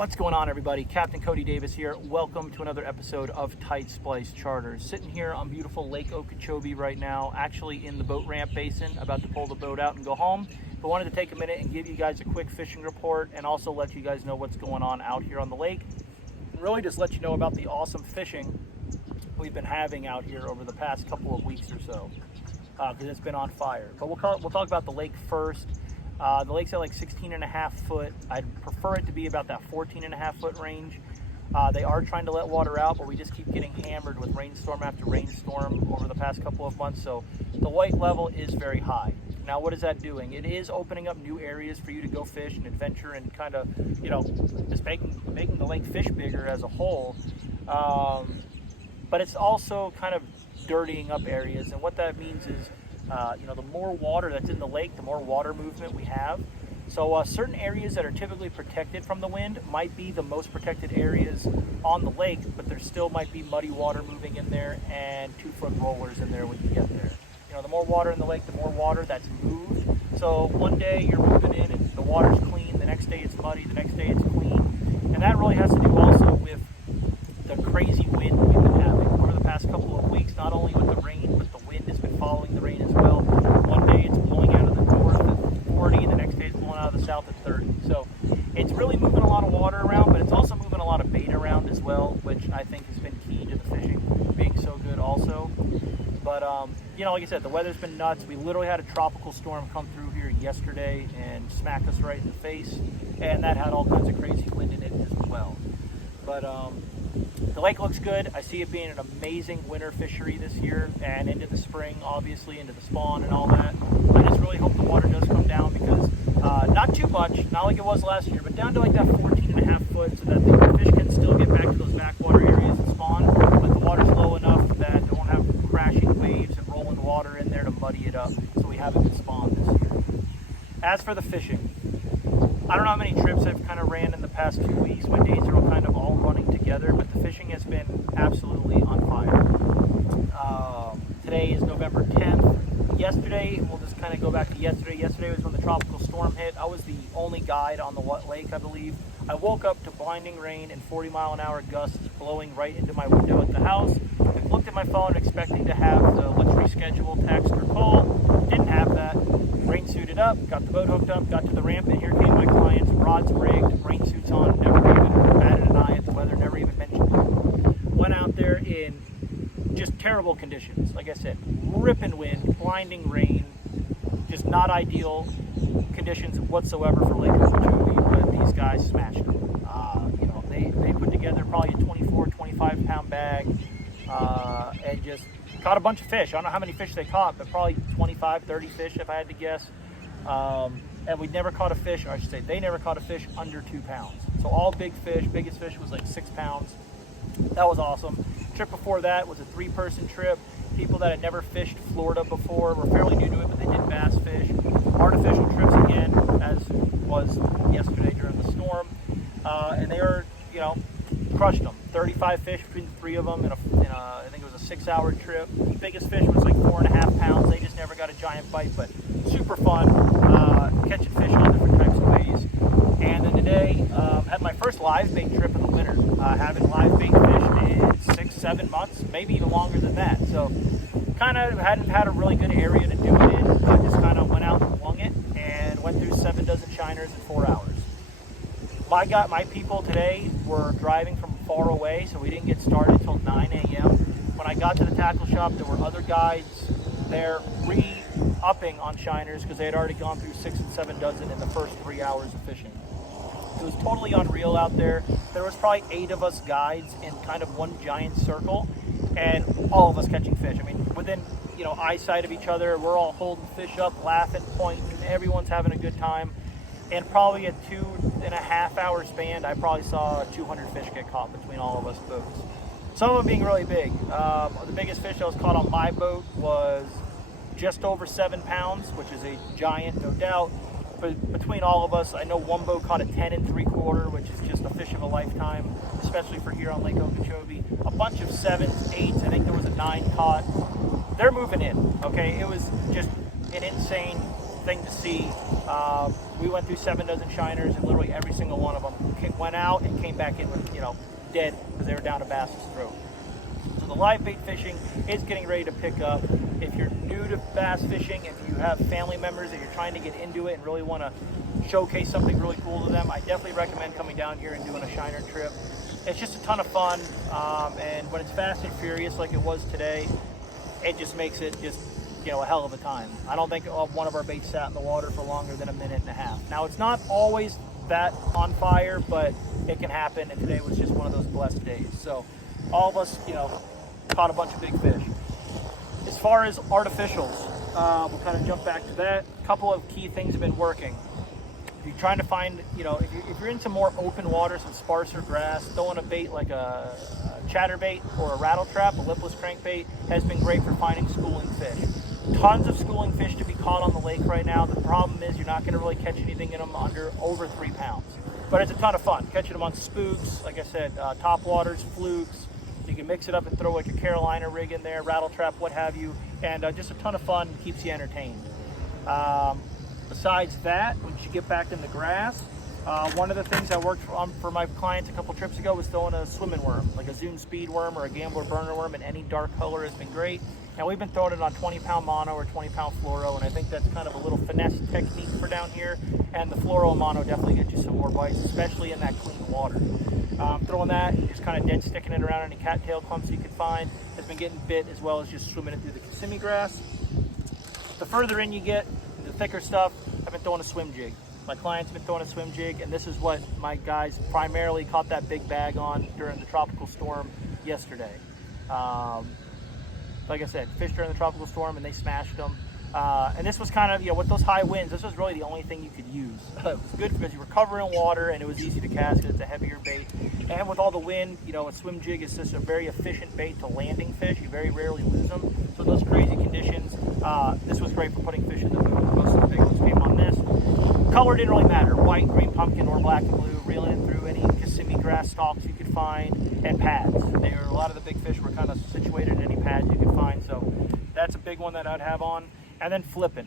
What's going on, everybody? Captain Cody Davis here. Welcome to another episode of Tight Splice Charters. Sitting here on beautiful Lake Okeechobee right now, actually in the boat ramp basin, about to pull the boat out and go home. But wanted to take a minute and give you guys a quick fishing report and also let you guys know what's going on out here on the lake. And really just let you know about the awesome fishing we've been having out here over the past couple of weeks or so, because it's been on fire. But we'll talk about the lake first. The lake's at like 16.5 foot. I'd prefer it to be about that 14.5 foot range. They are trying to let water out, but we just keep getting hammered with rainstorm after rainstorm over the past couple of months. So the white level is very high. Now, what is that doing? It is opening up new areas for you to go fish and adventure and kind of, just making the lake fish bigger as a whole. But it's also kind of dirtying up areas. And what that means is, the more water that's in the lake, the more water movement we have. So certain areas that are typically protected from the wind might be the most protected areas on the lake, but there still might be muddy water moving in there and 2-foot rollers in there when you get there. The more water in the lake, the more water that's moved. So one day you're moving in and the water's clean, the next day it's muddy, the next day it's clean. And that really has to do also with the crazy wind we've been having over the past couple of weeks, not only with the rain, but the wind has been following the rain as well. One day it's blowing out of the north at 40, the next day it's blowing out of the south at 30. So it's really moving a lot of water around, but it's also moving a lot of bait around as well, which I think has been key to the fishing being so good also. But, like I said, the weather's been nuts. We literally had a tropical storm come through here yesterday and smack us right in the face, and that had all kinds of crazy wind in it as well. But the lake looks good. I see it being an amazing winter fishery this year and into the spring, obviously, into the spawn and all that. I just really hope the water does come down because not too much, not like it was last year, but down to like that 14.5 foot so that the fish can still get back to those backwater areas and spawn, but the water's low enough that they won't have crashing waves and rolling water in there to muddy it up, so we have a good spawn this year. As for the fishing, I don't know how many trips I've kind of ran in the past 2 weeks. My days are kind of all running together, but the fishing has been absolutely on fire. Today is November 10th. Yesterday, we'll just kind of go back to yesterday. Yesterday was when the tropical storm hit. I was the only guide on the lake, I believe. I woke up to blinding rain and 40-mile-an-hour gusts blowing right into my window at the house. I looked at my phone expecting to have the let's reschedule text or call. Didn't have that. Rain suited up, got the boat hooked up, got to the ramp, and here came my clients, rods rigged, rain suits on, never even batted an eye at the weather, never even mentioned it. Went out there in just terrible conditions. Like I said, ripping wind, blinding rain, just not ideal conditions whatsoever for Lake Okeechobee, but these guys smashed them. They put together probably a 24, 25-pound bag and just caught a bunch of fish. I don't know how many fish they caught, but probably 25, 30 fish if I had to guess. And we never caught a fish, or I should say they never caught a fish under 2 pounds. So all big fish. Biggest fish was like 6 pounds. That was awesome. Trip before that was a 3-person trip. People that had never fished Florida before were fairly new to it, but they did bass fish. Artificial trips again, as was yesterday during the storm. And they were, crushed them. 35 fish between the 3 of them in I think it was a 6-hour trip. The biggest fish was like 4.5 pounds. They just never got a giant bite, but super fun. Catching fish all different types of ways. And then today, had my first live bait trip of the winter. Haven't live bait fished in 6-7 months, maybe even longer than that. So kind of hadn't had a really good area to do it in. I just kind of went out and flung it and went through 7 dozen shiners in 4 hours. My people today were driving from far away, so we didn't get started until 9 a.m. When I got to the tackle shop, there were other guides there re-upping on shiners because they had already gone through 6 and 7 dozen in the first 3 hours of fishing. It was totally unreal out there. There was probably 8 of us guides in kind of one giant circle, and all of us catching fish. I mean, within eyesight of each other, we're all holding fish up, laughing, pointing, everyone's having a good time. And probably a 2.5 hour span, I probably saw 200 fish get caught between all of us boats. Some of them being really big. The biggest fish that was caught on my boat was just over 7 pounds, which is a giant, no doubt. But between all of us, I know one boat caught a 10 3/4, which is just a fish of a lifetime, especially for here on Lake Okeechobee. A bunch of 7s, 8s, I think there was a 9 caught. They're moving in, okay? It was just an insane thing to see. We went through 7 dozen shiners, and literally every single one of them went out and came back in with, you know, dead because they were down a bass's throat. So the live bait fishing is getting ready to pick up. If you're new to bass fishing, if you have family members that you're trying to get into it and really want to showcase something really cool to them, I definitely recommend coming down here and doing a shiner trip. It's just a ton of fun, and when it's fast and furious like it was today, it just makes it just, you know, a hell of a time. I don't think one of our baits sat in the water for longer than a minute and a half. Now, it's not always that on fire, but it can happen, and today was just one of those blessed days. So all of us, you know, caught a bunch of big fish. As far as artificials, we'll kind of jump back to that. A couple of key things have been working. If you're trying to find, you know, if you're into more open water, some sparser grass, throwing a bait like a chatterbait or a rattle trap, a lipless crankbait, has been great for finding schooling fish. Tons of schooling fish to be caught on the lake right now. The problem is you're not going to really catch anything in them over 3 pounds. But it's a ton of fun. Catching them on spooks, like I said, top waters, flukes. You can mix it up and throw like a Carolina rig in there, rattle trap, what have you. And just a ton of fun, keeps you entertained. Besides that, once you get back in the grass, one of the things I worked for my clients a couple trips ago was throwing a swimming worm, like a Zoom speed worm or a Gambler burner worm in any dark color has been great. And we've been throwing it on 20-pound mono or 20-pound fluoro, and I think that's kind of a little finesse technique for down here. And the fluoro and mono definitely get you some more bites, especially in that clean water. Throwing that, just kind of dead sticking it around any cattail clumps you can find, has been getting bit, as well as just swimming it through the Kissimmee grass. The further in you get, the thicker stuff, I've been throwing a swim jig. My clients have been throwing a swim jig, and this is what my guys primarily caught that big bag on during the tropical storm yesterday. Like I said, fished during the tropical storm, and they smashed them. And this was kind of, you know, with those high winds, this was really the only thing you could use. It was good because you were covering water, and it was easy to cast because it's a heavier bait. And with all the wind, you know, a swim jig is just a very efficient bait to landing fish. You very rarely lose them. So those crazy conditions, this was great for putting fish in the mood. Most of the big ones came on this. Color didn't really matter. White, green pumpkin, or black and blue. Reeling it through any Kissimmee grass stalks you could find, and pads. A lot of the big fish were kind of situated in any pads you could find. So that's a big one that I'd have on. And then flipping.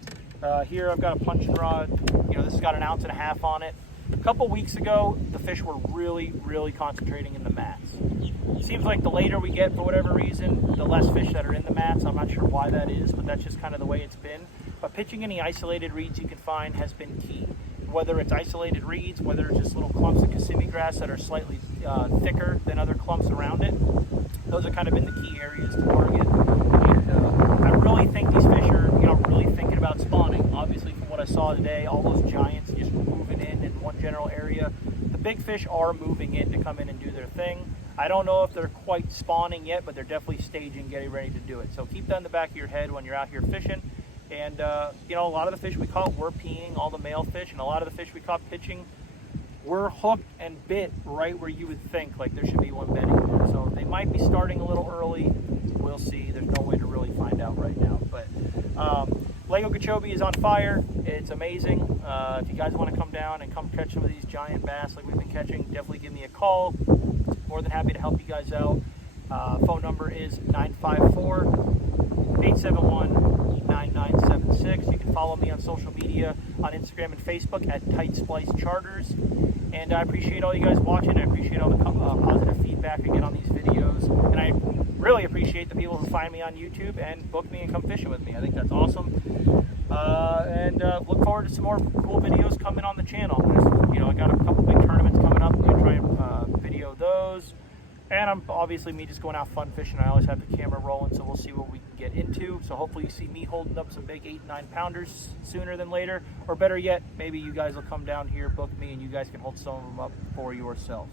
Here I've got a punching rod. You know, this has got 1.5 ounces on it. A couple weeks ago, the fish were really, really concentrating in the mats. It seems like the later we get, for whatever reason, the less fish that are in the mats. I'm not sure why that is, but that's just kind of the way it's been. But pitching any isolated reeds you can find has been key. Whether it's isolated reeds, whether it's just little clumps of Kissimmee grass that are slightly thicker than other clumps around it, those have kind of been the key areas to target. And I really think these fish are, you know, really thinking about spawning. Obviously, from what I saw today, all those giants just moving in one general area. The big fish are moving in to come in and do their thing. I don't know if they're quite spawning yet, but they're definitely staging, getting ready to do it. So keep that in the back of your head when you're out here fishing. And, you know, a lot of the fish we caught were peeing, all the male fish, and a lot of the fish we caught pitching were hooked and bit right where you would think, like, there should be one bedding there. So they might be starting a little early. We'll see. There's no way to really find out right now. But Lake Okeechobee is on fire. It's amazing. If you guys want to come down and come catch some of these giant bass like we've been catching, definitely give me a call. More than happy to help you guys out. Phone number is 954-871-9976. You can follow me on social media on Instagram and Facebook at Tight Splice Charters. And I appreciate all you guys watching. I appreciate all the positive feedback I get on these videos. And I really appreciate the people who find me on YouTube and book me and come fishing with me. I think that's awesome. And look forward to some more cool videos coming on the channel. You know, I got a couple big tournaments coming up. I'm going to try and video those. And I'm obviously me just going out fun fishing. I always have the camera rolling, so we'll see what we can get into. So hopefully you see me holding up some big 8 and 9 pounders sooner than later. Or better yet, maybe you guys will come down here, book me, and you guys can hold some of them up for yourself.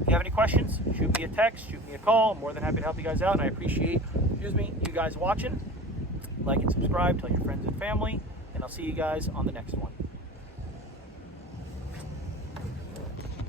If you have any questions, shoot me a text, shoot me a call. I'm more than happy to help you guys out, and I appreciate, you guys watching. Like and subscribe, tell your friends and family, and I'll see you guys on the next one.